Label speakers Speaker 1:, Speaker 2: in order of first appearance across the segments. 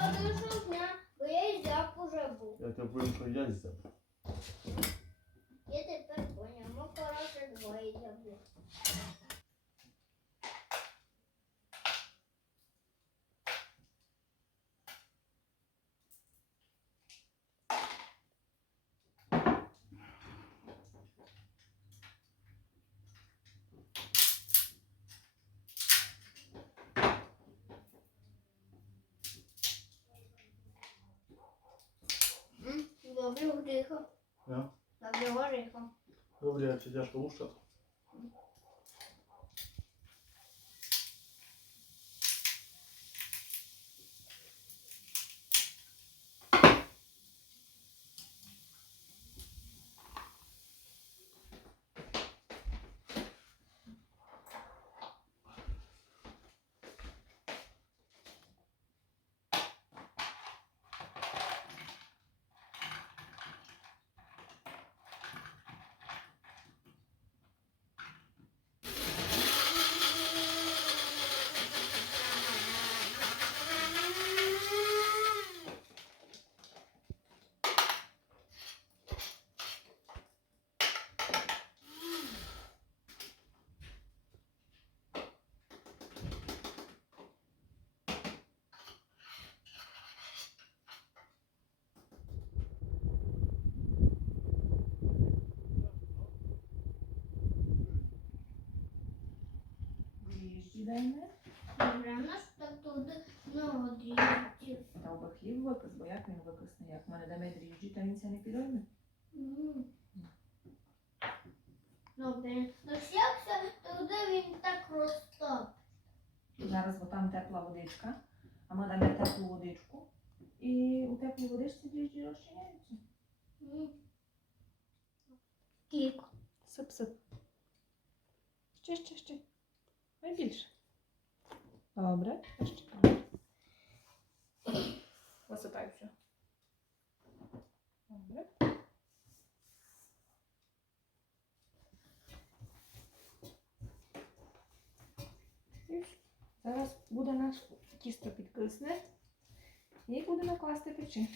Speaker 1: подушного дня, бо я і зяб уже був.
Speaker 2: Я тебе що я зяб.
Speaker 1: Я тепер поняв, ми коротше двоє зябли. Vad? Ja. Vad
Speaker 2: drog
Speaker 1: du igång?
Speaker 2: Jag vill att jag ska
Speaker 3: fortsätta. Дайме.
Speaker 1: Добре, у нас так туди ну, дріжджі.
Speaker 3: Та оба хліб викис, бо як він викисне? Як в мене даме дріжджі, то він це не підойме.
Speaker 1: Добре. Ну це туди він так розтоп?
Speaker 3: Зараз бо там тепла водичка, а ми дамо теплу водичку. І у теплій водичці дріжджі розчиняються.
Speaker 1: М.
Speaker 3: Сип-сип. Ще, ще, ще. Найбільше. Добре. Ще. Висипай все. Добре. Зараз буде наш тісто підкисне. І будемо класти печі.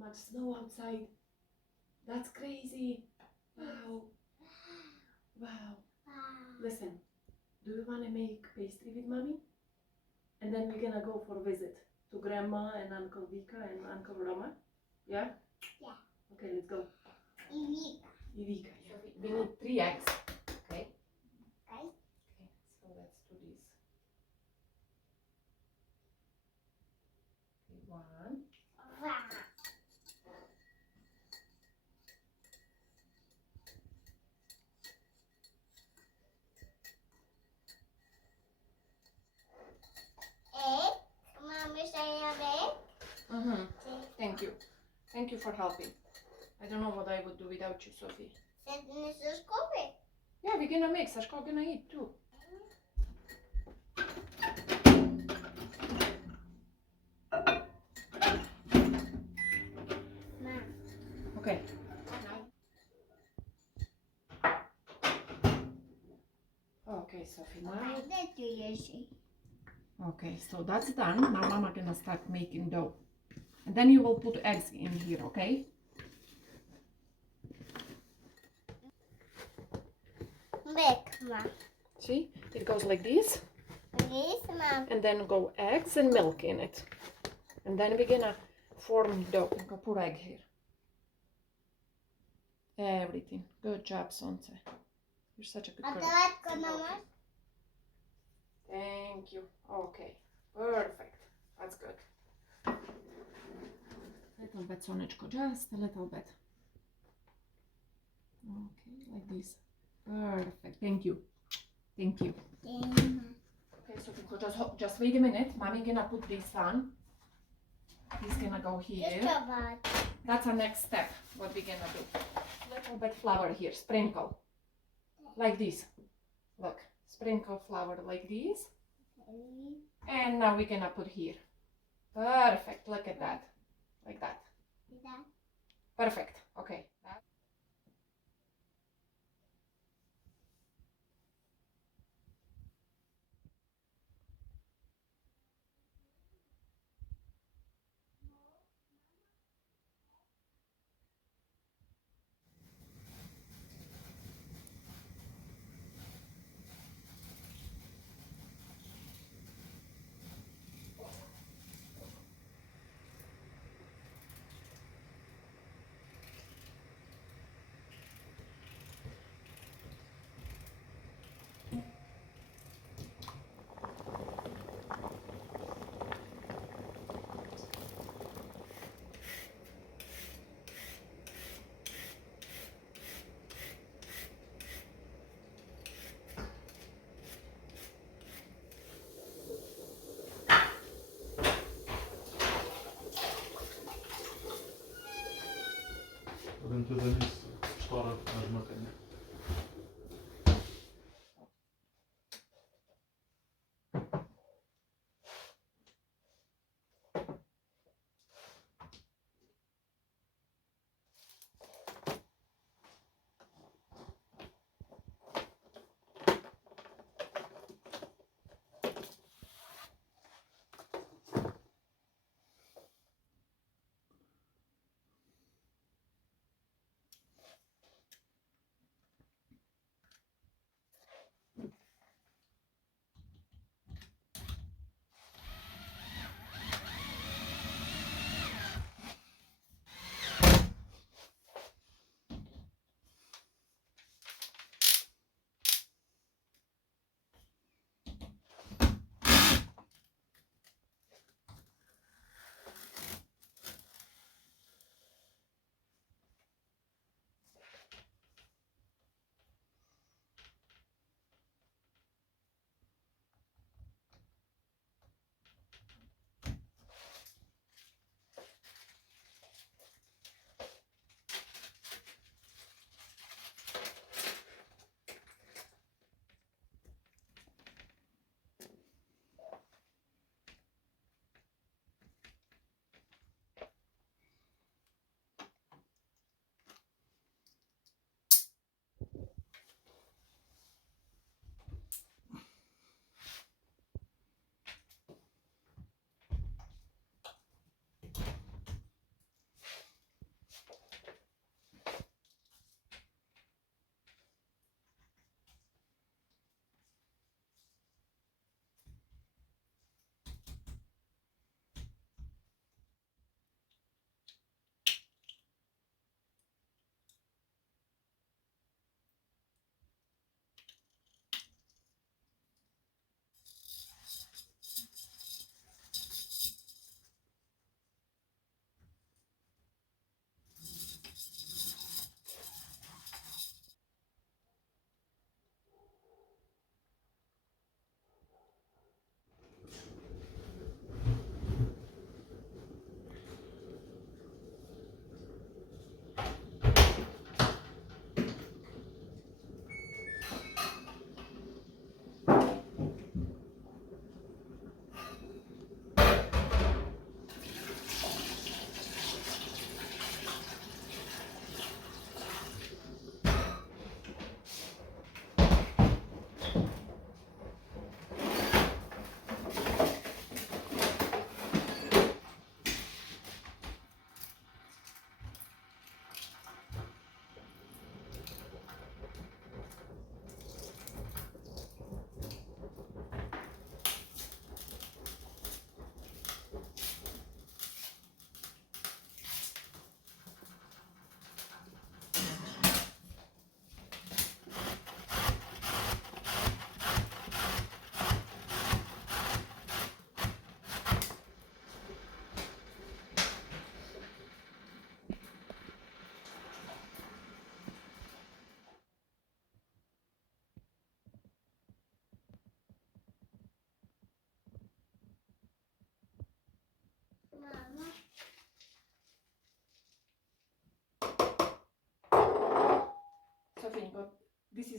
Speaker 3: much snow outside. That's crazy. Wow. Wow. Listen, do you want to make pastry with mommy? And then we're gonna go for a visit to grandma and Uncle Vika and Uncle Rama. Yeah?
Speaker 1: Yeah.
Speaker 3: Okay, let's go. Ivica. Ivica. Yeah. We need three eggs. For helping. I don't know what I would do without you, Sophie.
Speaker 1: Sen Mrs. Coffee.
Speaker 3: Yeah, we're gonna make. Sashka gonna eat too.
Speaker 1: Mom.
Speaker 3: Okay. Okay, Sophie, now. Okay, so that's done. Now Mama gonna start making dough. And then you will put eggs in here, okay?
Speaker 1: Milk, ma.
Speaker 3: See, it goes like this.
Speaker 1: Yes, ma.
Speaker 3: And then go eggs and milk in it. And then we're gonna form dough. I'm gonna put egg here. Everything. Good job, Sonce. You're such a good girl. Thank you. Okay. Perfect. That's good. Little bit, Soneczko. Just a little bit. Okay, like this. Perfect. Thank you. Thank you. Okay, so just just wait a minute. Mommy gonna put this on. He's gonna go here. That's our next step. What we gonna do? Little bit flour here. Sprinkle. Like this. Look. Sprinkle flour like this. And now we're gonna put here. Perfect. Look at that. Like that. Perfect. Okay. That-
Speaker 2: Avem tu тут взагалі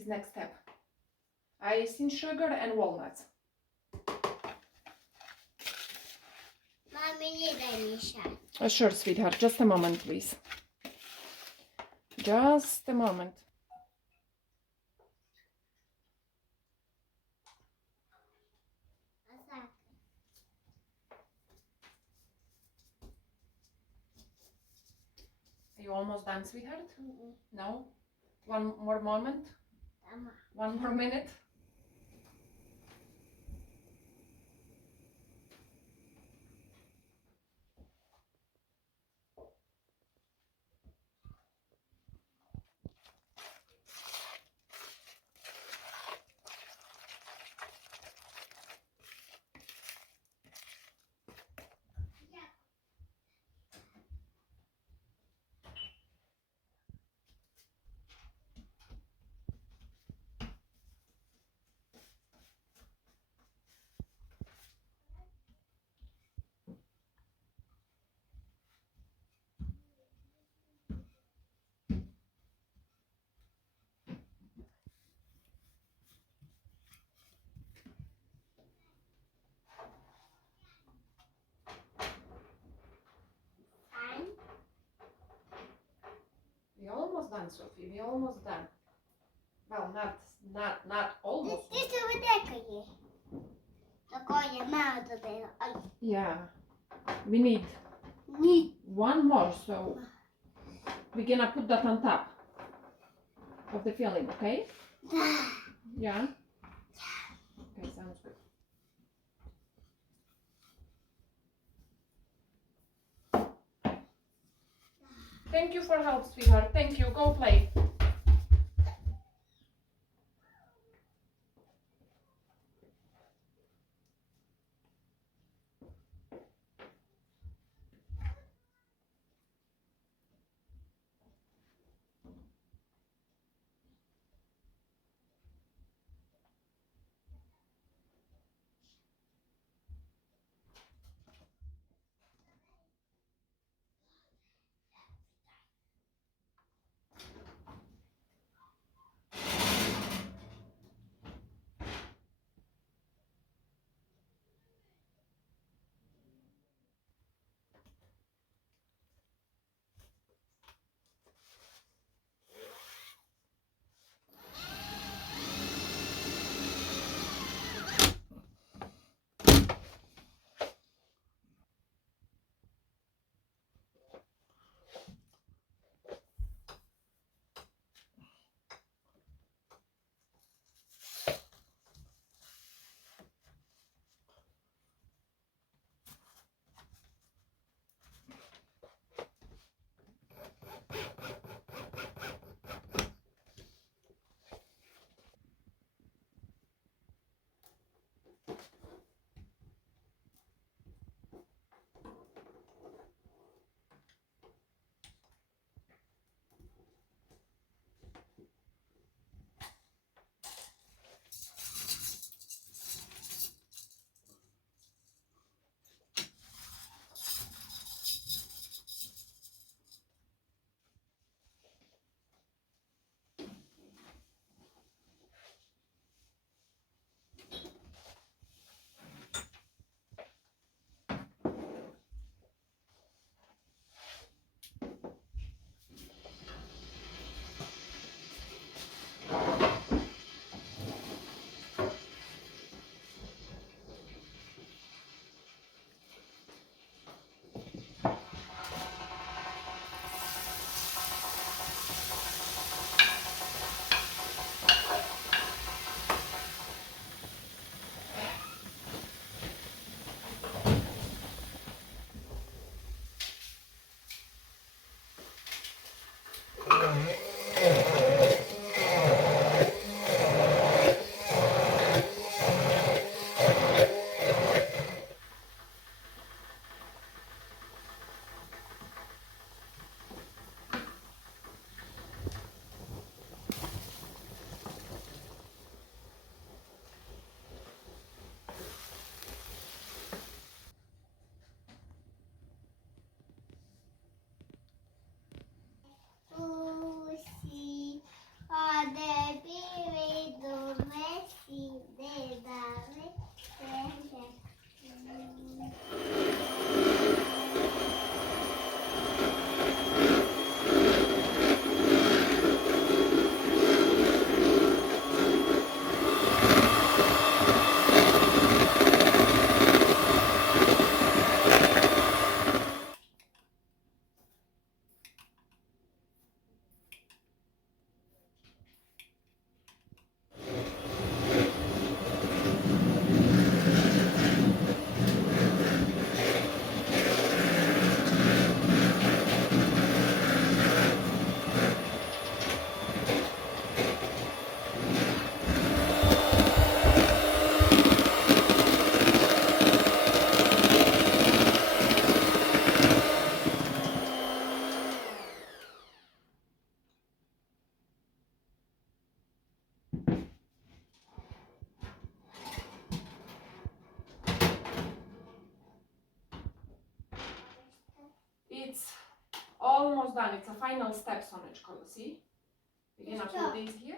Speaker 3: next step. Icing sugar and walnuts.
Speaker 1: Nie daj mi.
Speaker 3: Uh, sure, sweetheart. Just a moment, please. Just a moment.
Speaker 1: A.
Speaker 3: Are you almost done, sweetheart? No? One more moment? One more minute?
Speaker 1: Fajn.
Speaker 3: We're almost done, Sophie. We're almost done. Well, not not not almost.
Speaker 1: To wydekaj. Spokojnie, mało to było. Oj,
Speaker 3: Yeah. We need
Speaker 1: nic.
Speaker 3: one more, so we're gonna put that on top of the filling, okay? Yeah. Okay, sounds good. Thank you for help, sweetheart. Thank you. Go play.
Speaker 4: It's almost done. It's a final step, Sonechko, you see? You're gonna put this here.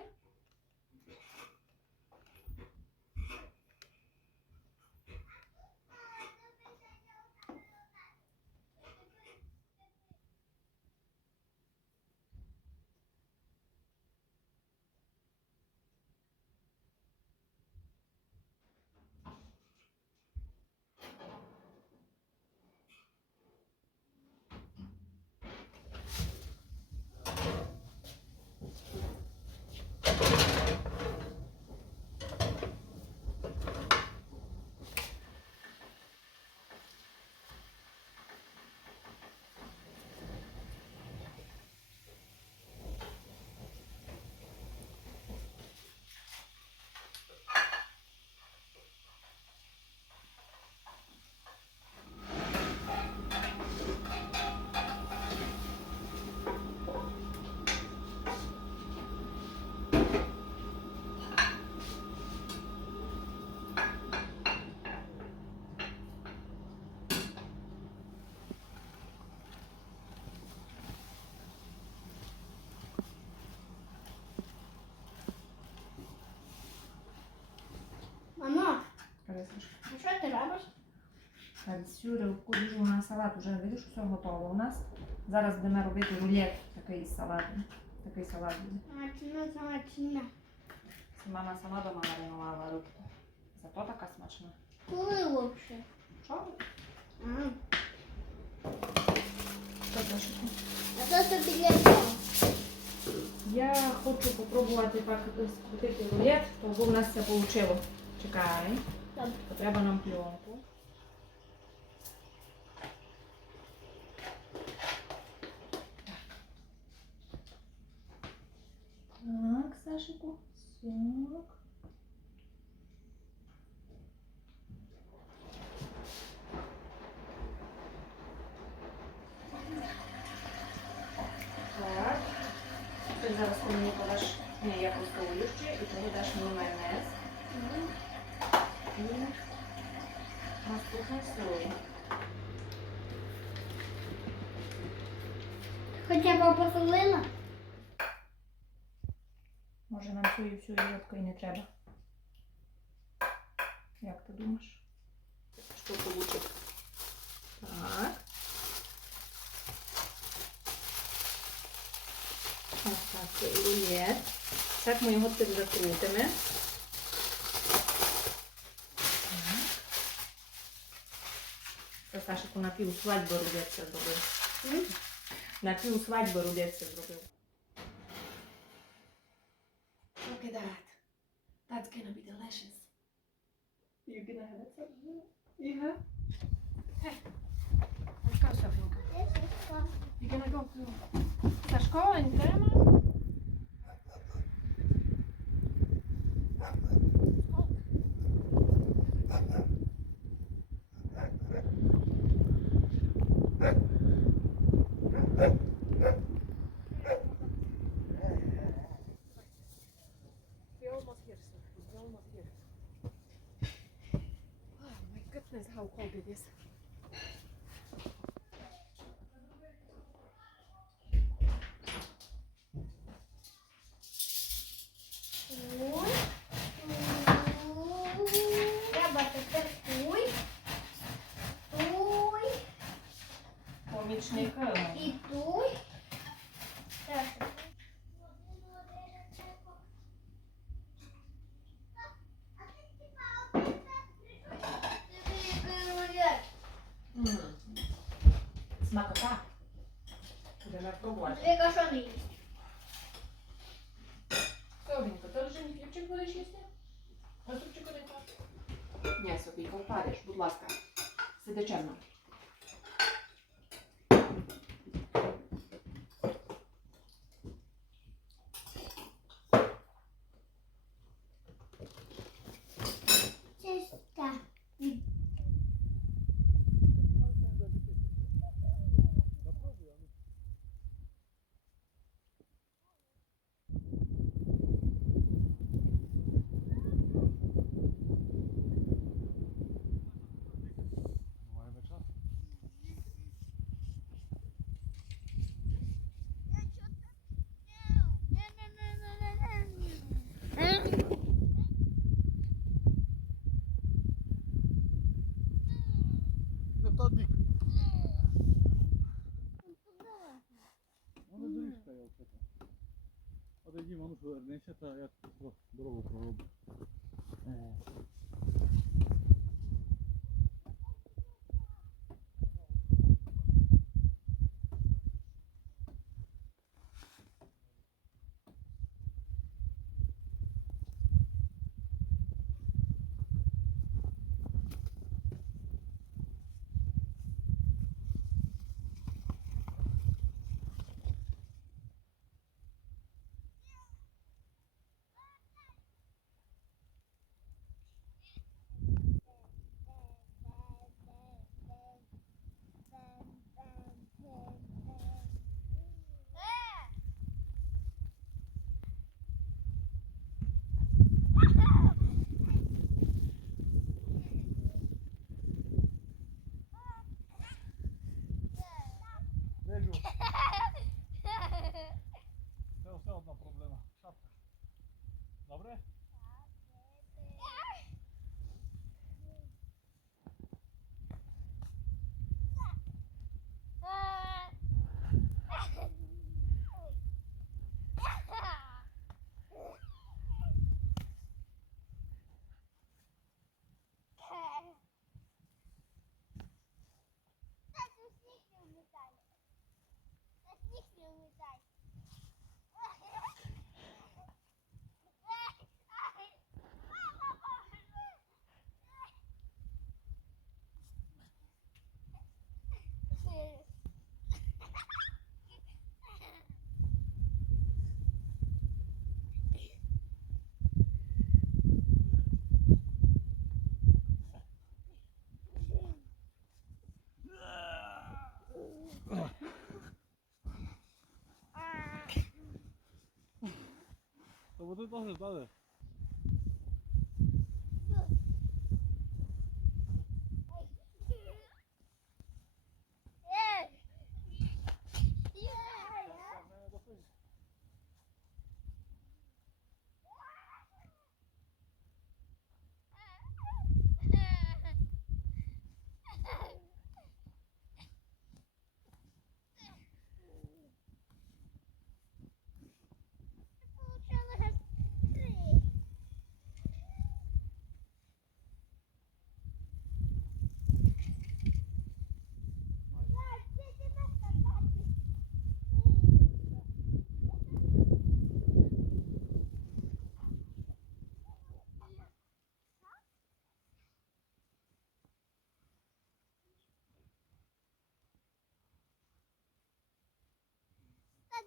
Speaker 4: Кажи,
Speaker 1: а що ти робиш?
Speaker 3: Сюри, куди на салат уже видиш, все готово у нас. Зараз будемо робити рулет такий салат. Такий салат буде.
Speaker 1: Смачно, смачно.
Speaker 3: Мама сама дома маринувала рибку. Зато така смачна.
Speaker 1: Коли лучше?
Speaker 3: Що? Що Сашику?
Speaker 1: а то тобі для чого?
Speaker 3: Я хочу спробувати так скрутити рулет, то в нас це вийшло. Чекай. Треба нам пленку. Так, Сашику, сорок. Так, зараз комуніка.
Speaker 1: Хоча б посолила?
Speaker 3: Може нам цю всю рибку і не треба. Як ти думаєш? Що получить? Так. Ось так, це і рулет. Так ми його тепер закрутимо. Так. Це Сашику на пів це зробив.
Speaker 1: М?
Speaker 3: на цю свадьбу рудець зробив.
Speaker 1: Кашони.
Speaker 4: Софінка, ти вже не хлібчик будеш їсти? А супчику не так? Ні, Софійка, впадеш, будь ласка. Сиди чемно. опита. Отойдімо, ну що, не ще та я дорогу проробив. Е. 맞아 요. 맞.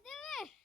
Speaker 1: değil mi?